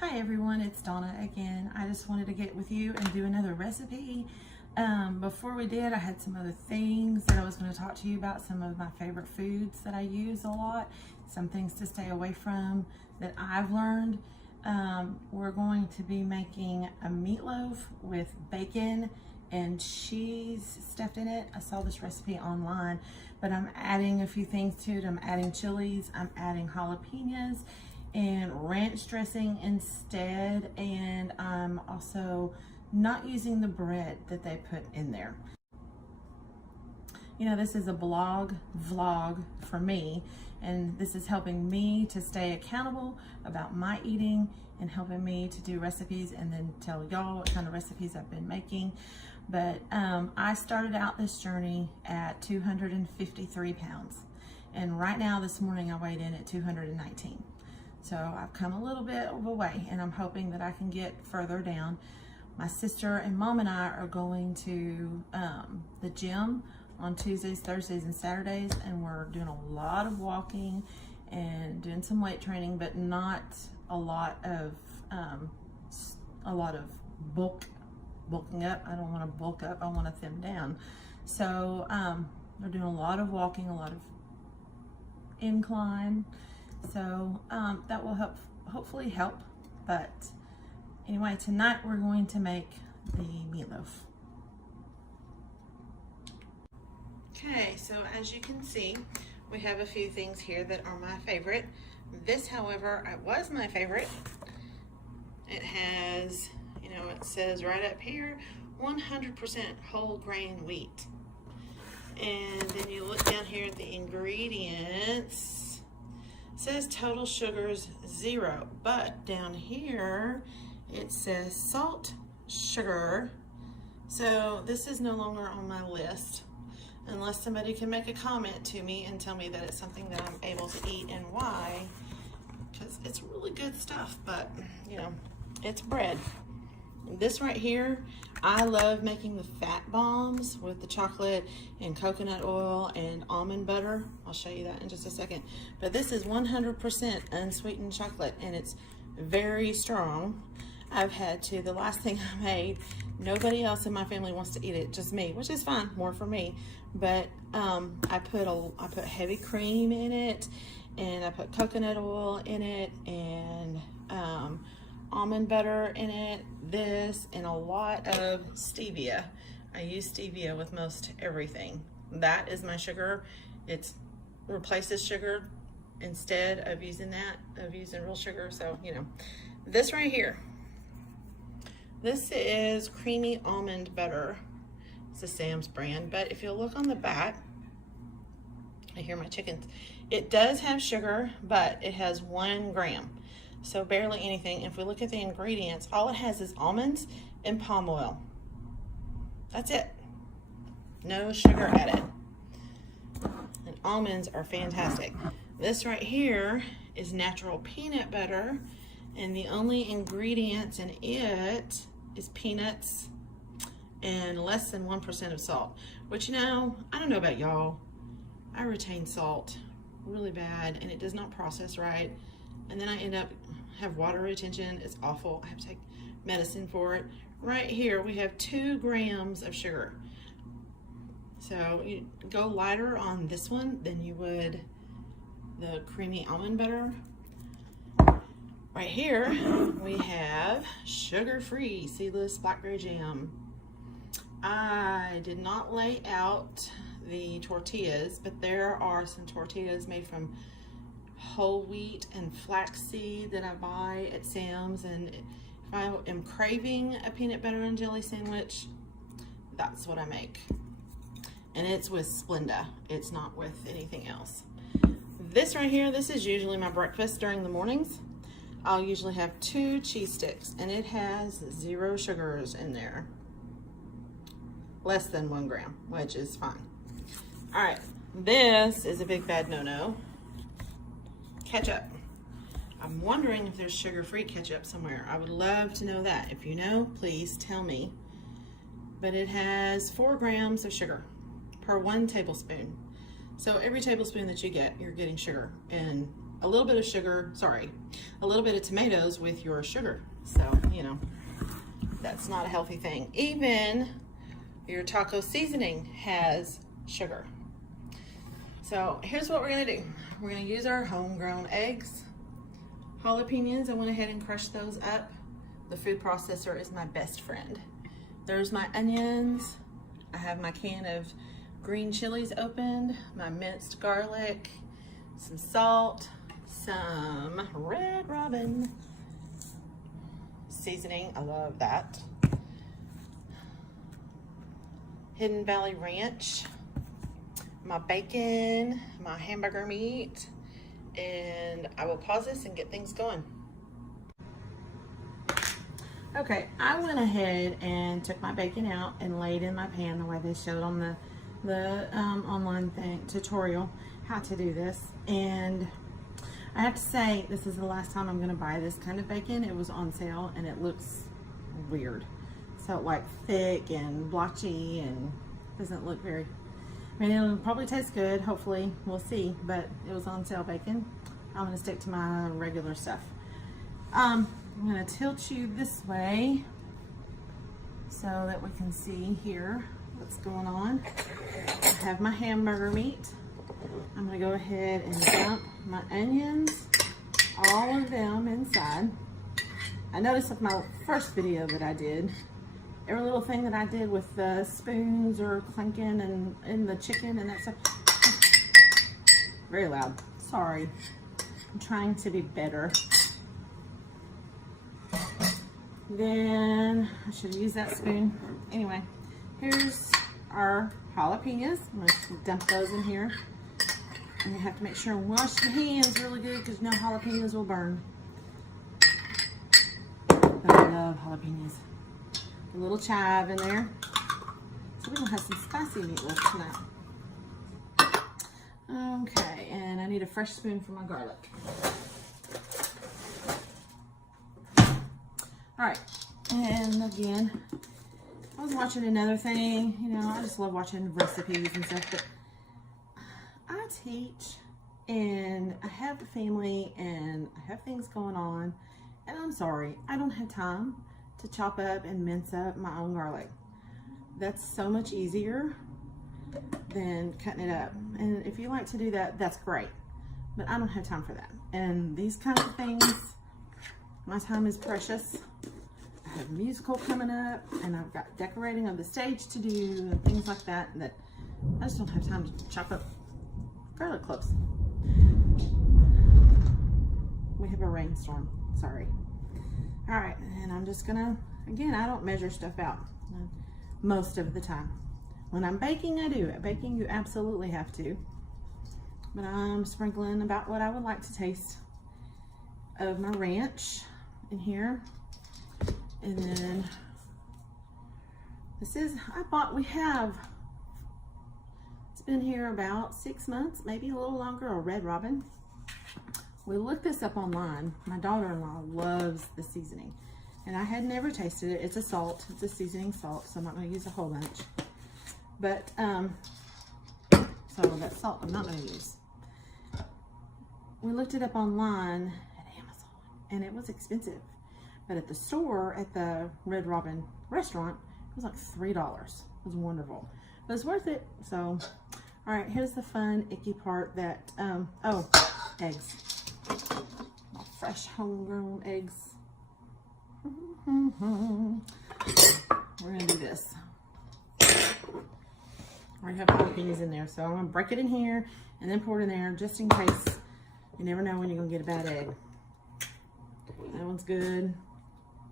Hi everyone, it's Donna again. I just wanted to get with you and do another recipe. Before we did, I had some other things that I was going to talk to you about, some of my favorite foods that I use a lot, some things to stay away from that I've learned. We're going to be making a meatloaf with bacon and cheese stuffed in it. I saw this recipe online, but I'm adding a few things to it. I'm adding chilies, I'm adding jalapenos, and ranch dressing instead, and I'm also not using the bread that they put in there. You know, this is a vlog for me, and this is helping me to stay accountable about my eating and helping me to do recipes and then tell y'all what kind of recipes I've been making. But I started out this journey at 253 pounds, and right now this morning I weighed in at 219. So I've come a little bit of a way, and I'm hoping that I can get further down. My sister and mom and I are going to the gym on Tuesdays, Thursdays, and Saturdays, and we're doing a lot of walking and doing some weight training, but not a lot of bulking up. I don't want to bulk up. I want to thin down. So we're doing a lot of walking, a lot of incline. So that will hopefully help. But anyway, tonight we're going to make the meatloaf. Okay, so as you can see, we have a few things here that are my favorite. This, however, was my favorite. It has, you know, it says right up here, 100% whole grain wheat. And then you look down here at the ingredients. It says total sugars 0, but down here it says salt, sugar. So this is no longer on my list unless somebody can make a comment to me and tell me that it's something that I'm able to eat and why, because it's really good stuff, but you know, it's bread. This right here, I love making the fat bombs with the chocolate and coconut oil and almond butter. I'll show you that in just a second. But this is 100% unsweetened chocolate, and it's very strong. I've had to, the last thing I made, nobody else in my family wants to eat it, just me, which is fine, more for me. But I put heavy cream in it, and I put coconut oil in it, and almond butter in it, this, and a lot of stevia. I use stevia with most everything. That is my sugar. It replaces sugar instead of using real sugar. So, you know, this right here, this is creamy almond butter. It's a Sam's brand, but if you'll look on the back, I hear my chickens. It does have sugar, but it has 1 gram. So barely anything. If we look at the ingredients, all it has is almonds and palm oil. That's it. No sugar added. And almonds are fantastic. This right here is natural peanut butter, and the only ingredients in it is peanuts and less than 1% of salt, which, you know, I don't know about y'all, I retain salt really bad, and it does not process right. And then I end up have water retention. It's awful. I have to take medicine for it. Right here we have 2 grams of sugar. So you go lighter on this one than you would the creamy almond butter. Right here we have sugar-free seedless blackberry jam. I did not lay out the tortillas, but there are some tortillas made from whole wheat and flaxseed that I buy at Sam's, and if I am craving a peanut butter and jelly sandwich, that's what I make. And it's with Splenda. It's not with anything else. This right here, this is usually my breakfast during the mornings. I'll usually have 2 cheese sticks, and it has 0 sugars in there. Less than 1 gram, which is fine. All right, this is a big bad no-no. Ketchup. I'm wondering if there's sugar-free ketchup somewhere. I would love to know that. If you know, please tell me. But it has 4 grams of sugar per 1 tablespoon. So every tablespoon that you get, you're getting sugar. And a little bit of sugar, sorry, a little bit of tomatoes with your sugar. So, you know, that's not a healthy thing. Even your taco seasoning has sugar. So here's what we're gonna do. We're gonna use our homegrown eggs. Jalapenos, I went ahead and crushed those up. The food processor is my best friend. There's my onions. I have my can of green chilies opened, my minced garlic, some salt, some Red Robin seasoning, I love that. Hidden Valley Ranch, my bacon, my hamburger meat, and I will pause this and get things going. Okay, I went ahead and took my bacon out and laid in my pan the way they showed on the online tutorial how to do this. And I have to say, this is the last time I'm going to buy this kind of bacon. It was on sale and it looks weird. So like thick and blotchy and doesn't look very, I mean, it'll probably taste good, hopefully, we'll see, but it was on sale bacon. I'm going to stick to my regular stuff. I'm going to tilt you this way so that we can see here what's going on. I have my hamburger meat. I'm going to go ahead and dump my onions, all of them inside. I noticed with my first video that I did, every little thing that I did with the spoons or clinking and in the chicken and that stuff, very loud, sorry. I'm trying to be better. Then I should have used that spoon. Anyway, here's our jalapenos. I'm going to dump those in here. And you have to make sure and wash your hands really good because you know jalapenos will burn. But I love jalapenos. A little chive in there. So we're going to have some spicy meatloaf tonight. Okay, and I need a fresh spoon for my garlic. All right, and again, I was watching another thing, you know, I just love watching recipes and stuff, but I teach and I have a family and I have things going on, and I'm sorry, I don't have time to chop up and mince up my own garlic. That's so much easier than cutting it up. And if you like to do that, that's great, but I don't have time for that. And these kinds of things, my time is precious. I have a musical coming up and I've got decorating of the stage to do and things like that, that I just don't have time to chop up garlic cloves. We have a rainstorm, sorry. All right, and I'm just gonna, again, I don't measure stuff out most of the time. When I'm baking, I do. At baking, you absolutely have to. But I'm sprinkling about what I would like to taste of my ranch in here. And then this is, it's been here about 6 months, maybe a little longer, a Red Robin. We looked this up online. My daughter-in-law loves the seasoning. And I had never tasted it. It's a salt, it's a seasoning salt, so I'm not gonna use a whole bunch. But, so that salt I'm not gonna use. We looked it up online at Amazon and it was expensive. But at the store, at the Red Robin restaurant, it was like $3. It was wonderful. It was worth it. So, all right, here's the fun, icky part that, oh, eggs. My fresh homegrown eggs. We're gonna do this. I already have jalapenos in there, so I'm gonna break it in here and then pour it in there just in case. You never know when you're gonna get a bad egg. That one's good.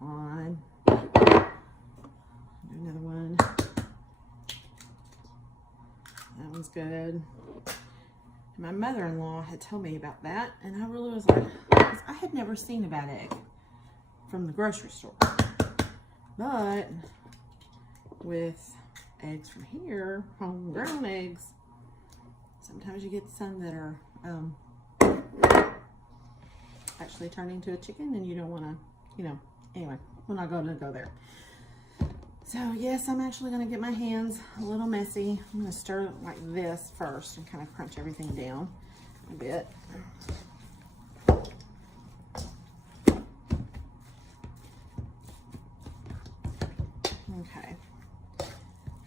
On. Another one. That one's good. My mother-in-law had told me about that, and I really was like, I had never seen a bad egg from the grocery store. But with eggs from here, homegrown eggs, sometimes you get some that are actually turn into a chicken, and you don't want to, you know. Anyway, we're not going to go there. So yes, I'm actually going to get my hands a little messy. I'm going to stir it like this first and kind of crunch everything down a bit.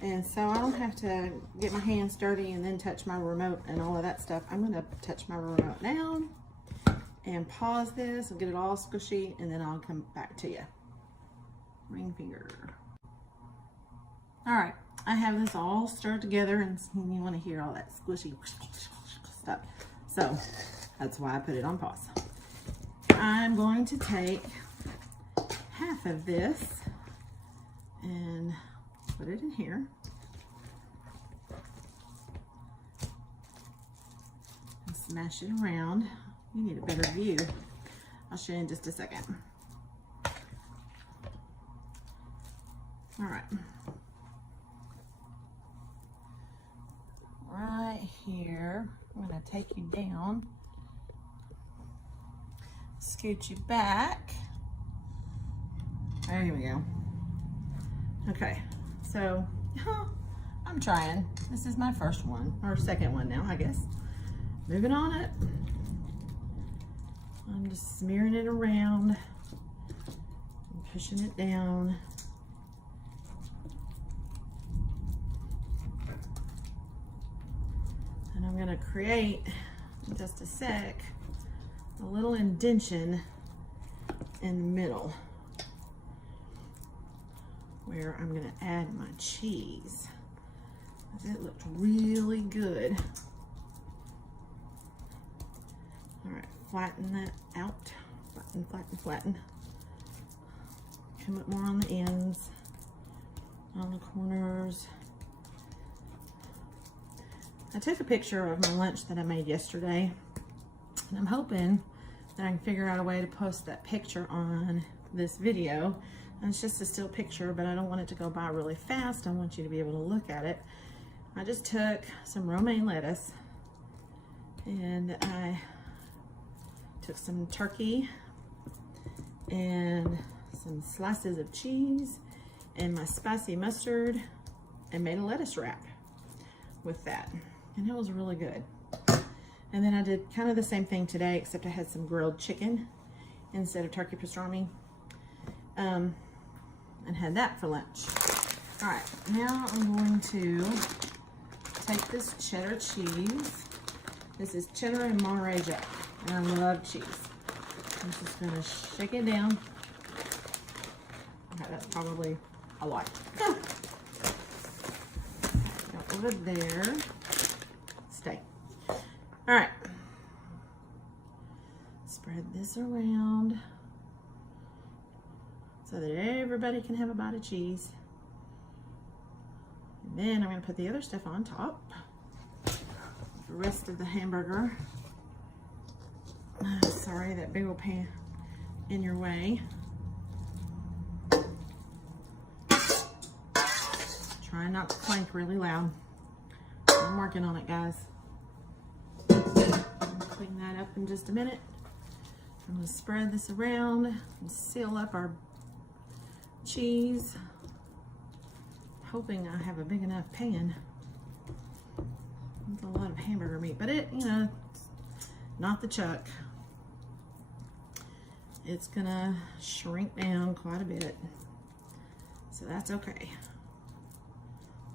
And so I don't have to get my hands dirty and then touch my remote and all of that stuff. I'm gonna touch my remote now and pause this and get it all squishy, and then I'll come back to you. Ring finger. All right, I have this all stirred together, and you wanna hear all that squishy stuff. So that's why I put it on pause. I'm going to take half of this and put it in here. And smash it around. You need a better view. I'll show you in just a second. All right. Right here, I'm gonna take you down, scoot you back. There we go. Okay, so I'm trying. This is my first one, or second one now, I guess. Moving on it. I'm just smearing it around and pushing it down. And I'm gonna create, in just a sec, a little indentation in the middle where I'm gonna add my cheese. It looked really good. All right, flatten that out. Flatten, flatten, flatten. Come up more on the ends, on the corners. I took a picture of my lunch that I made yesterday, and I'm hoping that I can figure out a way to post that picture on this video. And it's just a still picture, but I don't want it to go by really fast. I want you to be able to look at it. I just took some romaine lettuce, and I took some turkey and some slices of cheese and my spicy mustard and made a lettuce wrap with that. And it was really good. And then I did kind of the same thing today, except I had some grilled chicken instead of turkey pastrami, and had that for lunch. All right, now I'm going to take this cheddar cheese. This is cheddar and Monterey Jack, and I love cheese. I'm just gonna shake it down. Okay, that's probably a lot. Got over there. Stay. All right. Spread this around so that everybody can have a bite of cheese. And then I'm going to put the other stuff on top. The rest of the hamburger. Sorry, that big old pan in your way. Try not to clank really loud. I'm working on it, guys. I'll clean that up in just a minute. I'm going to spread this around and seal up our cheese. Hoping I have a big enough pan. It's a lot of hamburger meat, but it, you know, not the chuck. It's gonna shrink down quite a bit, so that's okay.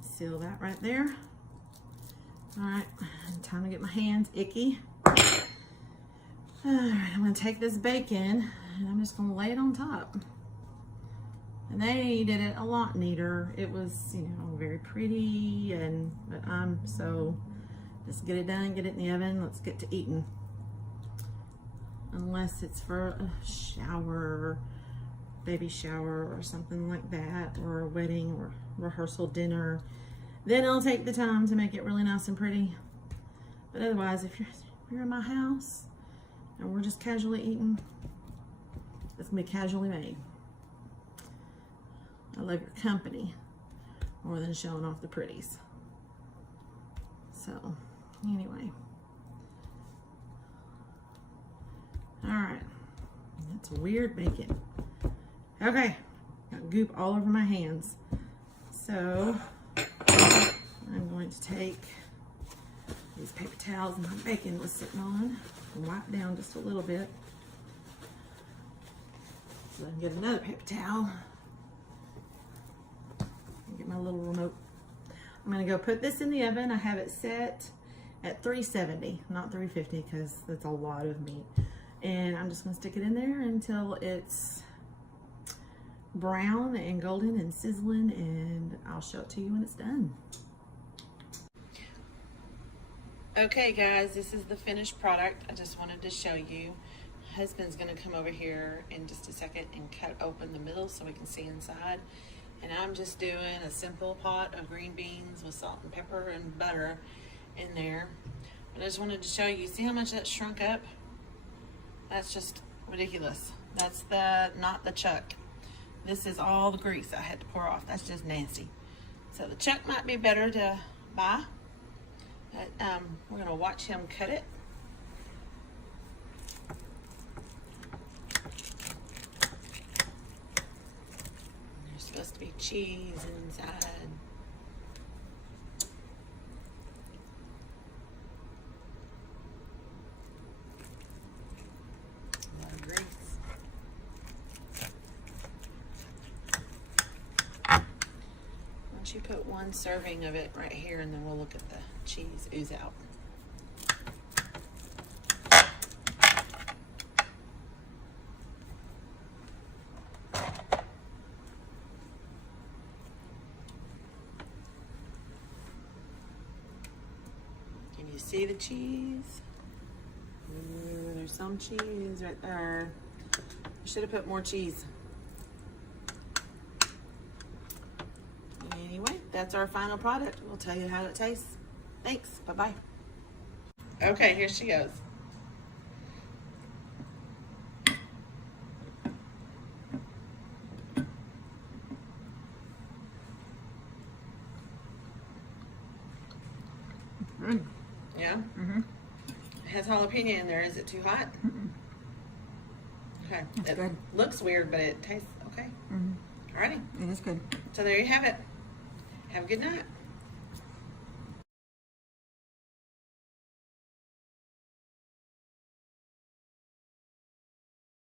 Seal that right there. All right, time to get my hands icky. All right, I'm gonna take this bacon and I'm just gonna lay it on top. And they did it a lot neater. It was, you know, very pretty, but I'm so, just get it done, get it in the oven, let's get to eating. Unless it's for a shower, baby shower or something like that, or a wedding or rehearsal dinner, then I'll take the time to make it really nice and pretty. But otherwise, if you're in my house and we're just casually eating, it's gonna be casually made. I love your company more than showing off the pretties. So, anyway. All right, that's weird bacon. Okay, got goop all over my hands. So, I'm going to take these paper towels my bacon was sitting on and wipe down just a little bit. So I can get another paper towel. Get my little remote I'm gonna go put this in the oven. I have it set at 370, not 350, because that's a lot of meat. And I'm just gonna stick it in there until it's brown and golden and sizzling, and I'll show it to you when it's done. Okay guys, this is the finished product. I just wanted to show you. Husband's gonna come over here in just a second and cut open the middle so we can see inside. And I'm just doing a simple pot of green beans with salt and pepper and butter in there. But I just wanted to show you, see how much that shrunk up? That's just ridiculous. That's not the chuck. This is all the grease I had to pour off. That's just nasty. So the chuck might be better to buy. But we're gonna watch him cut it. There's supposed to be cheese inside. A lot of grease. Why don't you put one serving of it right here, and then we'll look at the cheese ooze out. Can you see the cheese? Ooh, there's some cheese right there. I should have put more cheese. Anyway, that's our final product. We'll tell you how it tastes. Thanks. Bye-bye. Okay, here she goes. Mm. Yeah? Mm-hmm. It has jalapeno in there. Is it too hot? Mm-mm. Okay. That's good. Looks weird, but it tastes okay. Mm-hmm. Alrighty. It is good. So there you have it. Have a good night.